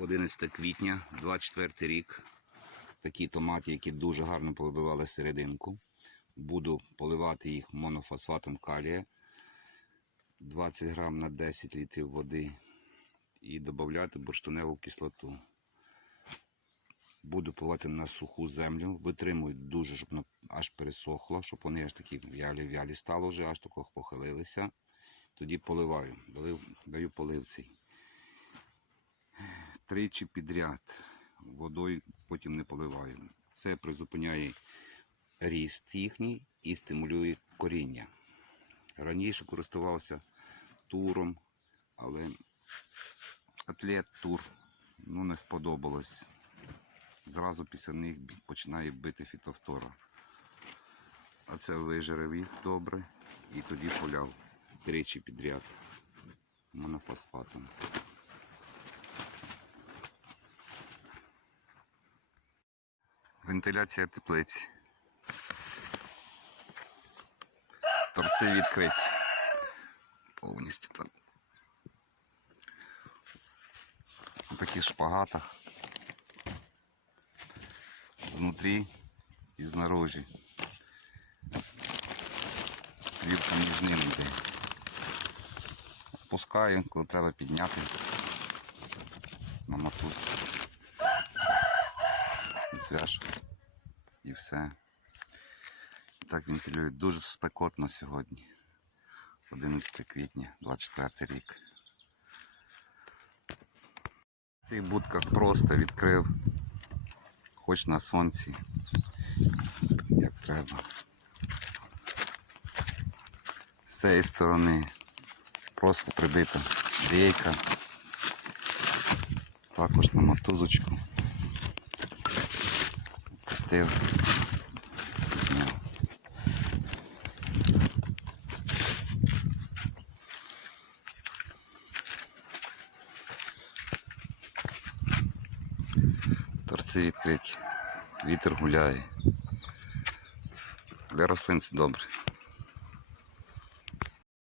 11 квітня, 24 рік. Такі томати, які дуже гарно повибивали серединку. Буду поливати їх монофосфатом калія 20 грам на 10 літрів води і додати бурштаневу кислоту. Буду поливати на суху землю, витримую дуже, щоб аж пересохло, щоб вони аж такі вялі-вялі стало вже, аж тако похилилися. Тоді поливаю, даю, даю полив цей. Тричі підряд. Водою потім не поливаю. Це призупиняє ріст їхній і стимулює коріння. Раніше користувався туром, але атлет тур ну, не сподобалось. Зразу після них починає бити фітофтора. А це вижерев їх добре і тоді поляв тричі підряд монофосфатом. Вентиляція теплиці. Торці відкриті. Повністю так. У таких шпагатах. Знутрі і знаружі. Плівка між ними йде. Пускаю, коли треба підняти на мотузку. Зв'яжу. І все. Так вентилюють. Дуже спекотно сьогодні. 11 квітня, 24 рік. В цих будках просто відкрив. Хоч на сонці, як треба. З цієї сторони просто прибита рейка. Також на мотузочку. Пустив. Торці відкриті. Вітер гуляє. Для рослин це добре.